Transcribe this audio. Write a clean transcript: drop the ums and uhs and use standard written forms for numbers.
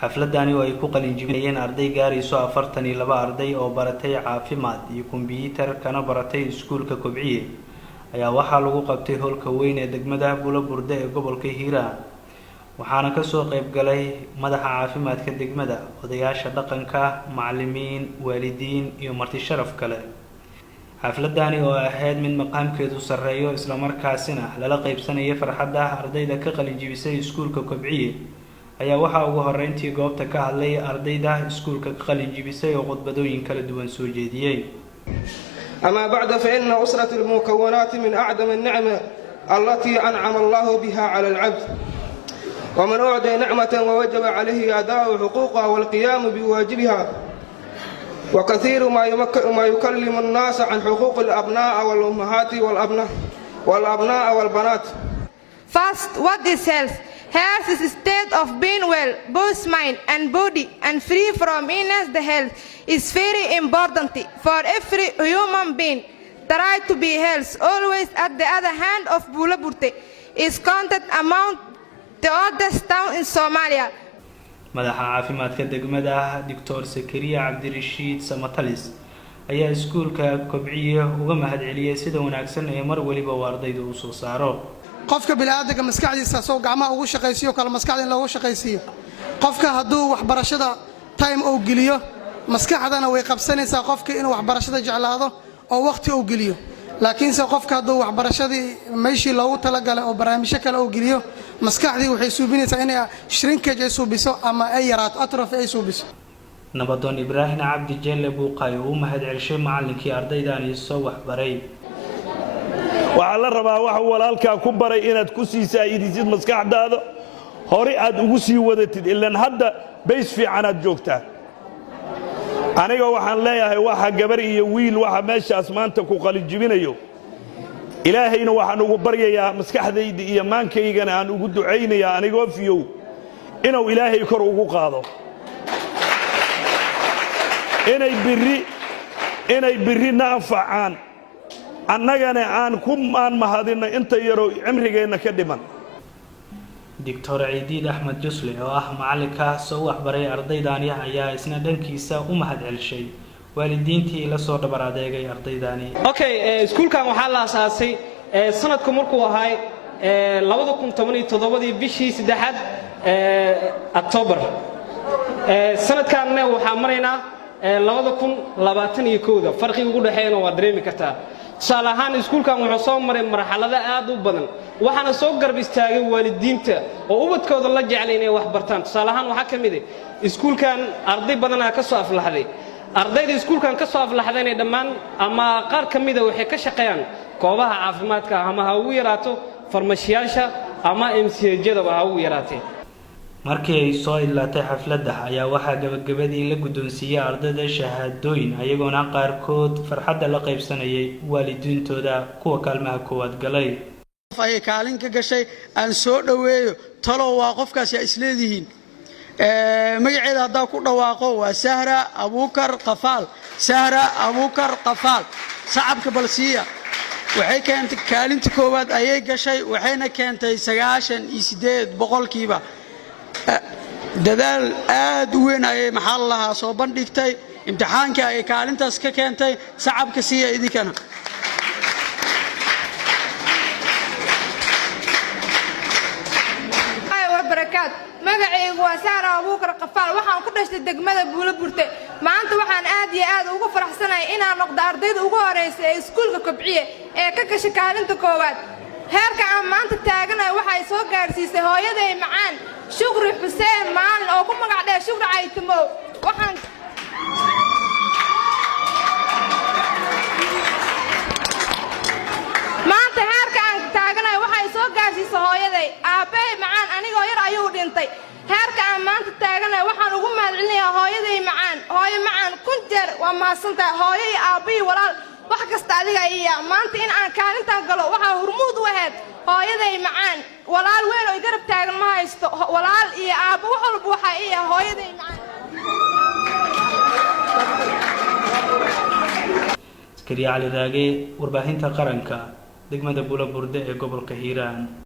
xafladani oo ay ku qalin jibinayeen arday gaarayso 42 arday oo baratay caafimaad iyo kombiyuutar kana baratay iskuulka Kobciye ayaa waxaa lagu qabtay hoolka weyn ee degmada Bulaburde ee gobolka Hiiraan waxaana ka soo qayb galay madaxa caafimaadka degmada odayaasha dhaqanka macallimiin waalidiin iyo marti sharaf kale xafladani oo ahayd mid maqaamkeedu sareeyo isla markaasina lala qaybsanayay farxadda ardayda ka qalin jibisay iskuulka Kobciye ayaa waxa ugu horeyntii goobta ka hadlay ardayda iskuulka ka qalin jibisay oo khudbadooyin kala duwan soo jeediyay. أما بعد فإن أسرة المكونات من أعظم النعم التي أنعم الله بها على العبد ومن أعطي نعمة ووجب عليه أداء حقوقها والقيام بواجبها وكثير ما يكلم الناس عن حقوق الأبناء والأمهات والأبناء والبنات. First, what is health? Health is a state of being well, both mind and body, and free from illness. The health is very important for every human being. Try to be healthy always. At the other hand of Bulaburde is counted among the oldest town in Somalia. madaxa caafimaadka degmada Dr. Sakariya Cabdirashiid Samatalis ayaa iskuulka Kobciye uga mahadceliyay sida wanaagsan ee mar waliba ardaydu u soo saaro. qofka bilaadanka maskaxdiisa soo gacmaha ugu shaqaysiyo kala maskaxda in lagu shaqaysiyo qofka haduu waxbarashada time oo geliyo maskaxdana way qabsanaysaa qofka inuu waxbarashada jeclaado oo waqti oo geliyo laakiin se qofka haduu waxbarashadii meeshii loogu tala galay oo barnaamijyo kale oo geliyo maskaxdii waxay suubinaysaa inay shrinkage ay suubiso ama ay yaraato atrophy ay suubiso. Nabadoon Ibraahim Cabdi Jelle Buuqay oo mahadcelisay macallinkii ardaydaani soo waxbaray. waxaa la rabaa waxa walaalka ku baray inaad ku siisaayidid maskaxdaada hore aad ugu sii wadatid ilaa hadda bays fiican aad joogtaa. aniga waxaan leeyahay waxa gabar iyo wiil waxa meeshaas maanta ku qalin jibinayo ilaahayna waxaan ugu baryayaa maskaxdayda iyo maankaygana aan ugu duceynayaa anigoo fiyow inuu ilaahay kor ugu qaado inay birri naafacaan annagana aan mahadina inta yaro cimrigeena ka dhiman. Dr. Ciidiid Axmed Jusle oo ah macallinka soo waxbaray ardaydaani ayaa isna dhankiisa u mahadcelisay waalidiintii la soo dhabar adeegay ardaydaani. Iskuulkan waxaa la aasaasay sanadku markuu ahay 2017 bishii 3 October. sanadkanna waxaa maraynaa 2021 farqiga ugu dhaxeeyna waa dareemi kartaa. tusaale ahaan iskuulkan wuxuu soo maray marxalado aad u badan waxaana soo garb istaagay waalidiinta oo ubadkooda la jecel inay wax bartaan. tusaale ahaan waxaa ka mid ah iskuulkan arday badan ka soo aflaxday ardayda iskuulkan ka soo aflaxdayna dhammaan ama qaar ka mid ah waxay ka shaqeeyaan goobaha caafimaadka ama ha ugu yaraato farmashiyaasha ama MCH-da ha ugu yaraatee. markii ay soo ilaatay xafladda ayaa waxaa gabagabadii la guddoonsiiyay ardayda shahaadooyin ayagoona qaarkood farxadda la qaybsanayay waalidiintooda kuwa kaalmaha koowaad galay. ay kaalin ka gashay aan soo dhaweeyo talo waa qofkaas ay isleedihiin magaceeda hadda ku dhawaaqo waa Sahra Abuukar Qafaal. Sahra Abuukar Qafaal shacabka balsiya waxay keentay kaalinta koowaad ayay gashay waxayna keentay 98% dadaal aad u weyn ay maxal laha soo bandhigtay imtixaanka ay kaalintaas ka keentay shacabka siya idinkana. magacaygu waa Sahra Abuukar Qafaal waxaan ku dhashay degmada Bulaburde. maanta waxaan aad iyo aad ugu faraxsanahay inaan noqdo ardayda ugu horeysay ee iskuulka Kobciye ee ka gashay kaalinta koowaad. heerka aan maanta taaganahay waxay soo gaarsiisay hooyaday macaan Shukri Xuseen Maan oo ku magac dheer Shukri Caytimo. waxaan maanta heerka aan taaganahay waxay soo gaarsiisay hooyaday aabahay macaan anigoo yar ayuu dhintay. heerka aan maanta taaganahay waxaan ugu mahadcelinayaa hooyaday macaan. hooyo macaan kun jeer waa mahadsantahay hooyo iyo aabahay walaal wax kasta adiga iyo maanta in aan kaalintan galo waxa hormuud u ahayd hooyaday macaan walaal weyn oo garab taagan ma haysto walaal iyo aabo wax walba waxa ay hooyaday macaan. Sakariya Cali Raage warbaahinta qaranka degmada Bulaburde ee gobolka Hiiraan.